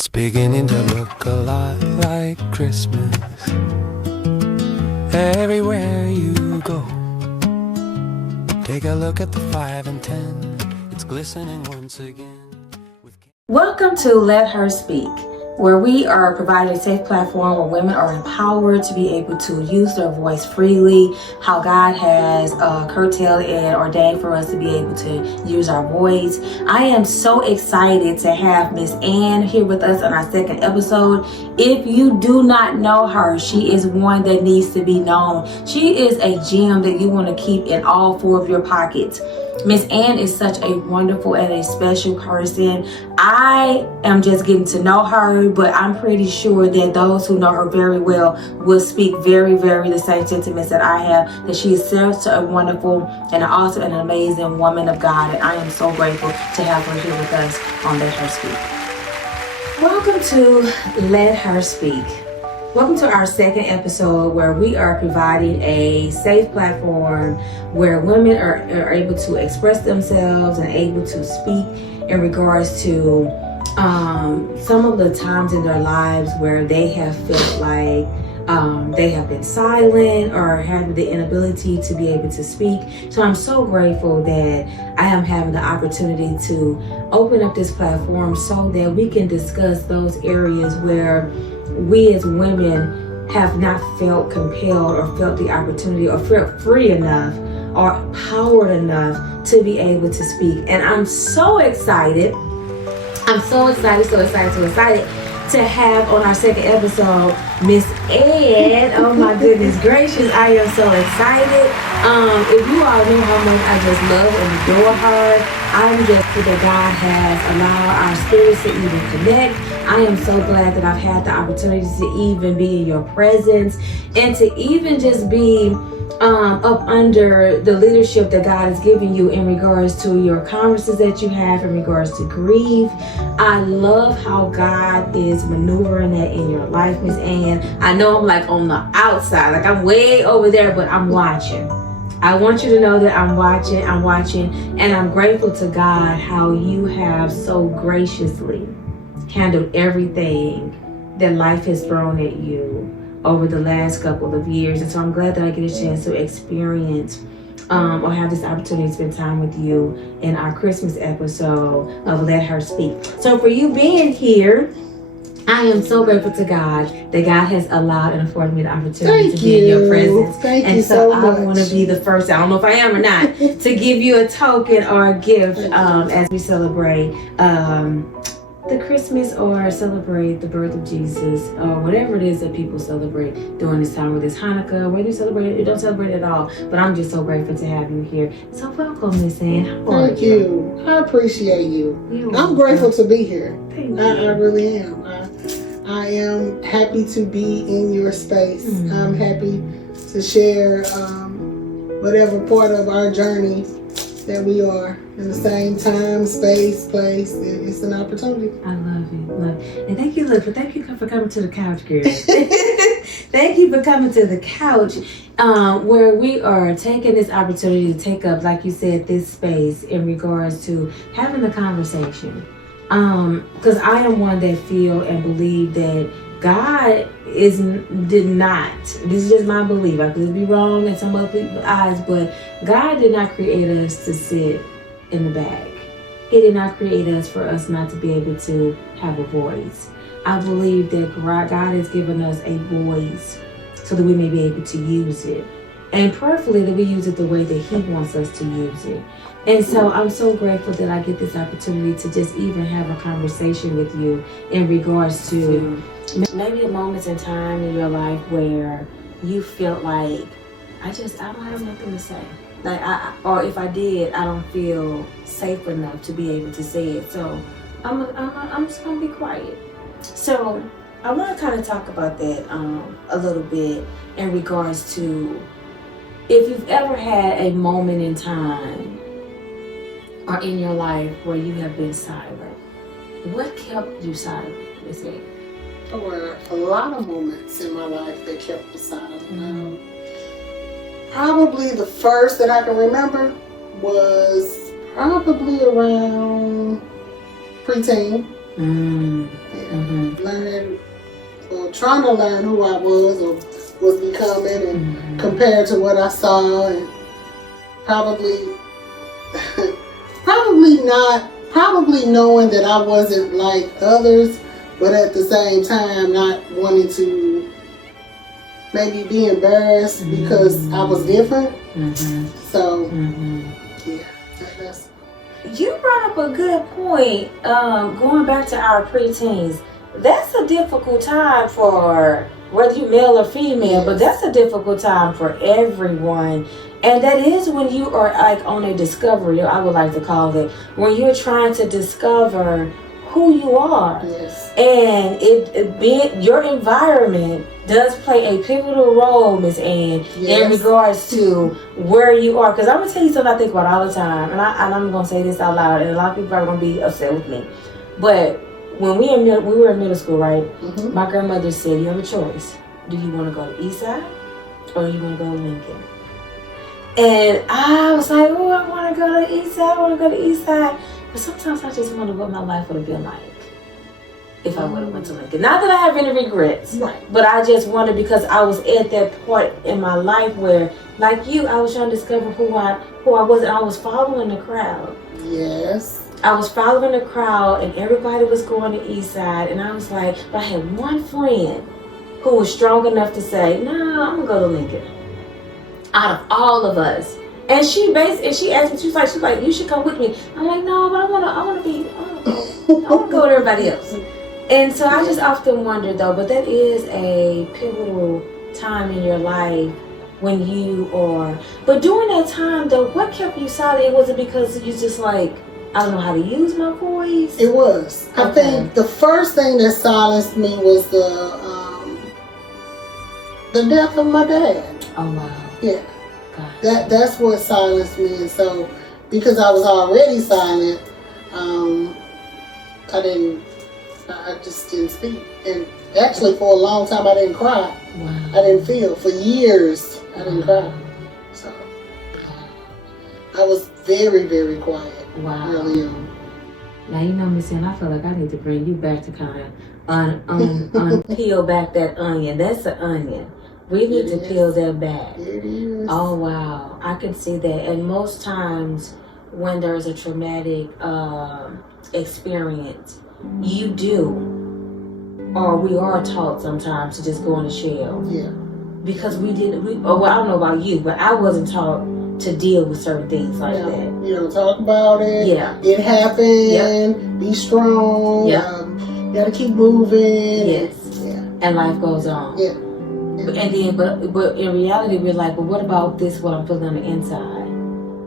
It's beginning to look a lot like Christmas everywhere you go. Take a look at the 5 and 10. It's glistening once again. Welcome to Let Her Speak, where we are providing a safe platform where women are empowered to be able to use their voice freely, how God has curtailed and ordained for us to be able to use our voice. I am so excited to have Miss Ann here with us on our second episode. If you do not know her, she is one that needs to be known. She is a gem that you want to keep in all 4 of your pockets. Miss Ann is such a wonderful and a special person. I am just getting to know her, but I'm pretty sure that those who know her very well will speak very, very the same sentiments that I have, that she is such a wonderful and also an amazing woman of God, and I am so grateful to have her here with us on Let Her Speak. Welcome to Let Her Speak. Welcome to our second episode where we are providing a safe platform where women are able to express themselves and able to speak in regards to some of the times in their lives where they have felt like they have been silent or had the inability to be able to speak. So I'm so grateful that I am having the opportunity to open up this platform so that we can discuss those areas where we as women have not felt compelled or felt the opportunity or felt free enough or empowered enough to be able to speak. And I'm so excited. I'm so excited to have on our second episode Miss Ann. Oh my goodness gracious, I am so excited. If you all know how much I just love and adore her, I'm just glad that God has allowed our spirits to even connect. I am so glad that I've had the opportunity to even be in your presence and to even just be up under the leadership that God has given you in regards to your conversations that you have in regards to grief. I love how God is maneuvering that in your life, Miss Ann. I know I'm like on the outside, like I'm way over there, but I'm watching. I want you to know that I'm watching, and I'm grateful to God how you have so graciously handled everything that life has thrown at you over the last couple of years. And so I'm glad that I get a chance to experience or have this opportunity to spend time with you in our Christmas episode of Let Her Speak. So for you being here, I am so grateful to God that God has allowed and afforded me the opportunity to be in your presence. Thank and you so much. I want to be the first, I don't know if I am or not, to give you a token or a gift as we celebrate the Christmas or celebrate the birth of Jesus or whatever it is that people celebrate during this time, whether it's Hanukkah, whether you celebrate it, you don't celebrate it at all. But I'm just so grateful to have you here. So welcome, Miss Ann. How are Thank you. I appreciate you. I'm grateful to be here. I really am. I am happy to be in your space. Mm-hmm. I'm happy to share whatever part of our journey that we are in the same time, space, place. It's an opportunity. I love you. And thank you for coming to the couch, girl. Thank you for coming to the couch where we are taking this opportunity to take up, like you said, this space in regards to having the conversation. Because I am one that feel and believe that God did not, this is just my belief, I could be wrong in some other people's eyes, but God did not create us to sit in the back. He did not create us for us not to be able to have a voice. I believe that God has given us a voice so that we may be able to use it. And prayerfully that we use it the way that He wants us to use it. And so I'm so grateful that I get this opportunity to just even have a conversation with you in regards to maybe moments in time in your life where you felt like, I don't have nothing to say. Like, or if I did, I don't feel safe enough to be able to say it. So I'm just gonna be quiet. So I want to kind of talk about that a little bit in regards to if you've ever had a moment in time or in your life where you have been silent. What kept you silent, Miss Ann? There were a lot of moments in my life that kept me silent. Probably the first that I can remember was probably around preteen. Mm-hmm. trying to learn who I was or was becoming, and compared to what I saw, and probably knowing that I wasn't like others, but at the same time not wanting to maybe be embarrassed because I was different. So yeah, that's. You brought up a good point. Going back to our preteens, that's a difficult time for whether you male or female, but that's a difficult time for everyone. And that is when you are like on a discovery, I would like to call it, when you're trying to discover who you are. Yes. And your environment does play a pivotal role, Miss Ann, in regards to where you are. Because I'm going to tell you something I think about all the time, and I'm going to say this out loud, and a lot of people are going to be upset with me. But when we were in middle school, right, my grandmother said, you have a choice. Do you want to go to East Side or do you want to go to Lincoln? And I was like, oh, I want to go to the East Side. I want to go to the East Side. But sometimes I just wonder what my life would have been like if I would have went to Lincoln. Not that I have any regrets, but I just wonder because I was at that point in my life where, like you, I was trying to discover who I was, and I was following the crowd. Yes. I was following the crowd, and everybody was going to East Side, and I was like, but I had one friend who was strong enough to say, no, I'm gonna go to Lincoln. Out of all of us. And she asked me, she was like, you should come with me. I'm like, no, but I wanna go with everybody else. And so I just often wonder though, but that is a pivotal time in your life when you are, but during that time though, what kept you silent? Was it because you just like, I don't know how to use my voice? It was. Okay. I think the first thing that silenced me was the death of my dad. Oh wow. Yeah. That's what silenced me, and so because I was already silent, I just didn't speak. And actually, for a long time, I didn't cry. Wow. I didn't feel for years. I didn't cry. So I was very, very quiet. Wow. Early on. Now you know, Miss Ann, I feel like I need to bring you back to kind of unpeel back that onion. That's an onion. We need to peel that back. It is. Oh wow, I can see that. And most times when there's a traumatic experience, you do, or we are taught sometimes to just go in the shell. Yeah. Because I don't know about you, but I wasn't taught to deal with certain things like that. You don't talk about it. Yeah. It happened. Yep. Be strong. Yeah. You gotta keep moving. Yes. Yeah. And life goes on. Yeah. And then, but in reality, we're like, but what about this? What I'm feeling on the inside?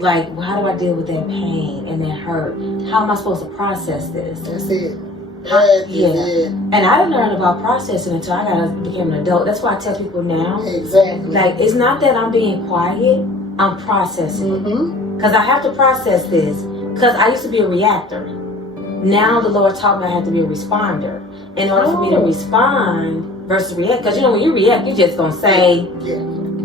Like, how do I deal with that pain and that hurt? How am I supposed to process this? That's it. That is it. And I didn't learn about processing until I became an adult. That's why I tell people now. Exactly. Like, it's not that I'm being quiet. I'm processing. Because I have to process this. Because I used to be a reactor. Now the Lord taught me I have to be a responder. In order for me to respond versus react. Because, when you react, you're just going to say, you're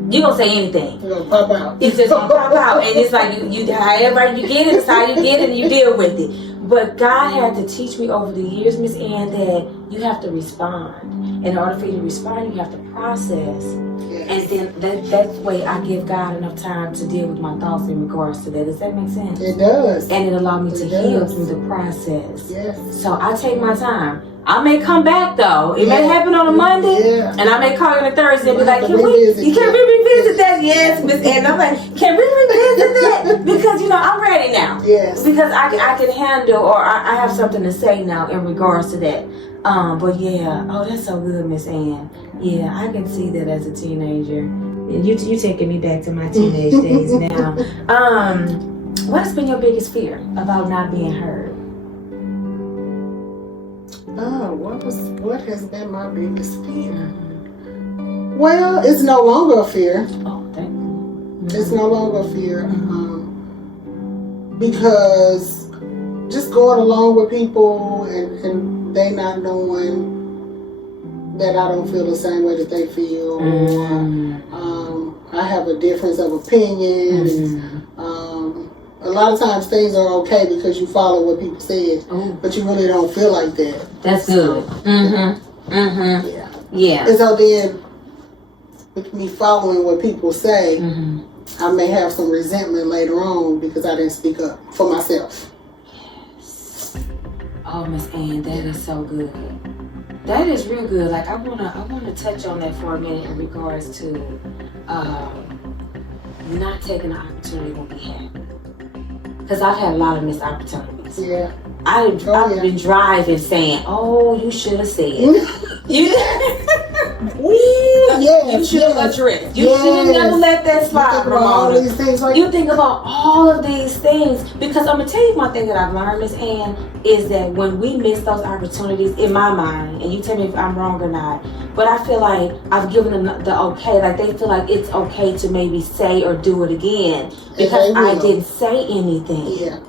going to say anything. You're going to pop out. It's just going to pop out. And it's like, you however you get it, it's how you get it, and you deal with it. But God had to teach me over the years, Miss Ann, that you have to respond. In order for you to respond, you have to process. And then that way I give God enough time to deal with my thoughts in regards to that. Does that make sense? It does. And it allowed me to heal through the process. Yes. So I take my time. I may come back though. It may happen on a Monday, and I may call you on a Thursday and be like, can we revisit that? Yes, Miss Ann. I'm like, can we revisit that? Because I'm ready now. Yes. Because I can handle, or I have something to say now in regards to that. But yeah, that's so good, Miss Ann. Yeah, I can see that as a teenager. You taking me back to my teenage days now. What has been your biggest fear about not being heard? What has been my biggest fear? Well, it's no longer a fear. Oh, thank you. It's no longer a fear. Because just going along with people and they not knowing that I don't feel the same way that they feel, or I have a difference of opinion, and a lot of times things are okay because you follow what people said, but you really don't feel like that. That's good. Yeah. Yeah. And so then, with me following what people say, I may have some resentment later on because I didn't speak up for myself. Yes. Oh, Miss Ann, that is so good. That is real good. Like I wanna touch on that for a minute in regards to not taking the opportunity when we have it. Because I've had a lot of missed opportunities. Yeah. I've been driving saying, "Oh, you should have said." You should have addressed. You should have never let that slide, Ramona. You think about all of these things because I'm gonna tell you one thing that I've learned, Miss Ann, is that when we miss those opportunities, in my mind, and you tell me if I'm wrong or not, but I feel like I've given them the okay, like they feel like it's okay to maybe say or do it again because I didn't say anything. Yeah.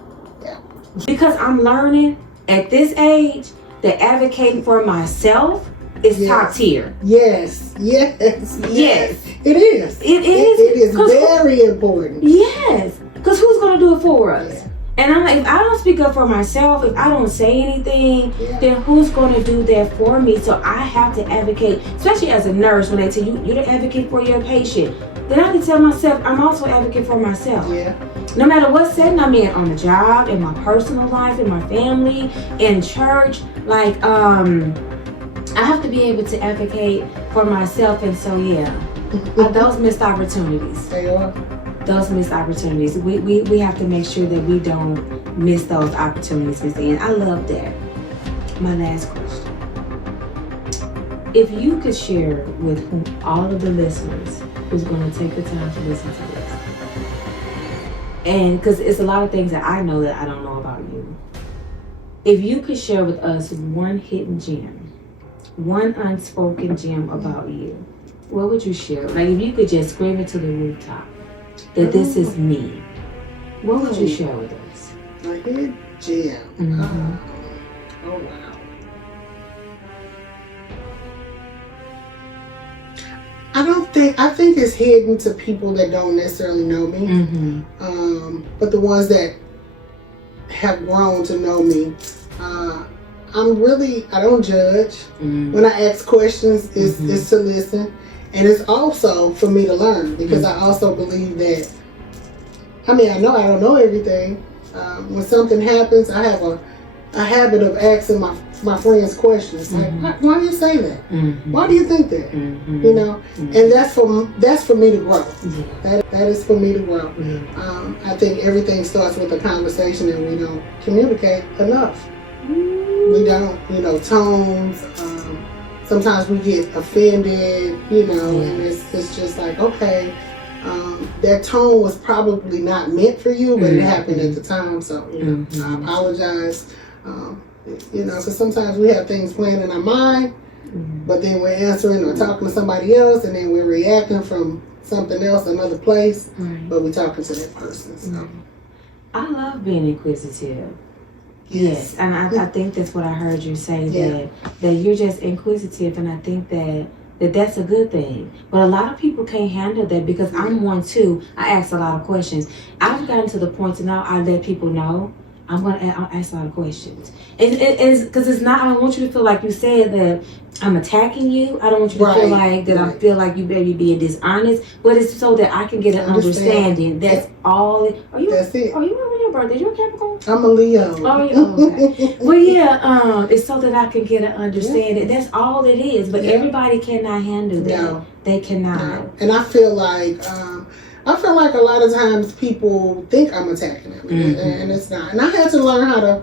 Because I'm learning at this age that advocating for myself is top tier. Yes. It is. It is very important. Yes. Because who's going to do it for us? Yeah. And I'm like, if I don't speak up for myself, if I don't say anything, then who's going to do that for me? So I have to advocate, especially as a nurse, when they tell you, you're the advocate for your patient. Then I have to tell myself, I'm also advocate for myself. Yeah. No matter what setting I'm in, on the job, in my personal life, in my family, in church, like, I have to be able to advocate for myself. And so, those missed opportunities. They are. Those missed opportunities. We have to make sure that we don't miss those opportunities, Miss Ann. I love that. My last question. If you could share with all of the listeners who's going to take the time to listen to this, and because it's a lot of things that I know that I don't know about you. If you could share with us one hidden gem, one unspoken gem about you, what would you share? Like if you could just scream it to the rooftop that this is me, what would you share with us? A hidden gem. Oh wow. I think it's hidden to people that don't necessarily know me. But the ones that have grown to know me, I don't judge. When I ask questions, it's to listen. And it's also for me to learn because I also believe that, I know I don't know everything. When something happens, I have a habit of asking my friends questions. Like, why do you say that? Why do you think that? You know? And that's for me to grow. That is for me to grow. I think everything starts with a conversation and we don't communicate enough. We don't, tones. Sometimes we get offended, and it's just like, okay, that tone was probably not meant for you, but it happened at the time. So, I apologize. Because sometimes we have things playing in our mind, but then we're answering or talking to somebody else, and then we're reacting from something else, another place, but we're talking to that person. So. I love being inquisitive. Yes, and I think that's what I heard you say, that you're just inquisitive, and I think that's a good thing. But a lot of people can't handle that because I'm one too. I ask a lot of questions. I've gotten to the point to now I let people know I'll ask a lot of questions. It's because it's not, I don't want you to feel like you said that I'm attacking you. I don't want you to feel like that I feel like you maybe being dishonest, but it's so that I can get an understanding. That's all. That's it. Are you on your birthday? You a Capricorn? I'm a Leo. Okay. Well, it's so that I can get an understanding. That's all it is. But everybody cannot handle that. No. They cannot. No. And I feel like a lot of times people think I'm attacking them, and it's not. And I had to learn how to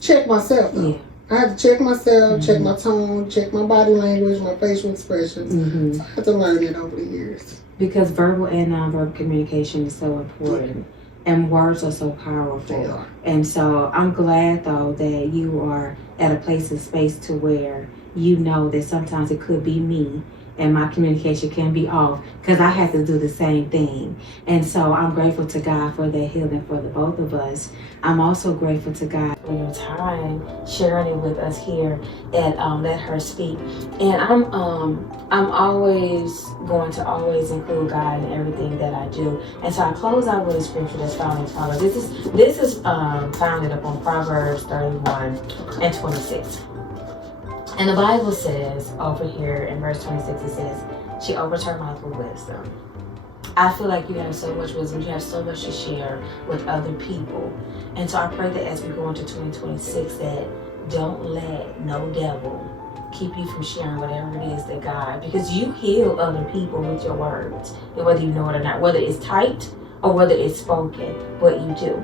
check myself, though. I had to check myself, check my tone, check my body language, my facial expressions. So I had to learn it over the years. Because verbal and nonverbal communication is so important. And words are so powerful. They are. And so I'm glad, though, that you are at a place and space to where you know that sometimes it could be me and my communication can be off because I had to do the same thing. And so I'm grateful to God for that healing for the both of us. I'm also grateful to God for your time sharing it with us here at Let Her Speak. And I'm always going to always include God in everything that I do. And so I close out with a scripture that's found as follows. This is founded upon Proverbs 31 and 26. And the Bible says over here in verse 26, it says, she opens her mouth with wisdom. I feel like you have so much wisdom. You have so much to share with other people. And so I pray that as we go into 2026, that don't let no devil keep you from sharing whatever it is that God, because you heal other people with your words, and whether you know it or not, whether it's typed or whether it's spoken, what you do.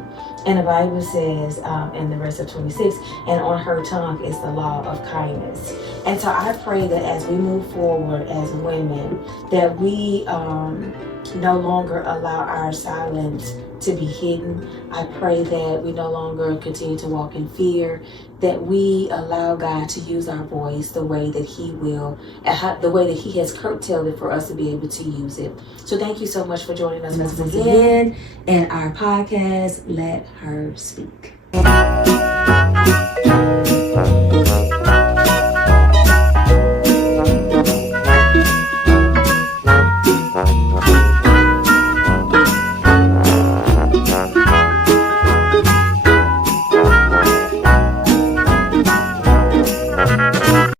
And the Bible says in the verse of 26, and on her tongue is the law of kindness. And so I pray that as we move forward as women, that we no longer allow our silence to be hidden. I pray that we no longer continue to walk in fear, that we allow God to use our voice the way that He will, the way that He has curtailed it for us to be able to use it. So thank you so much for joining us once again in our podcast, Let Her Speak.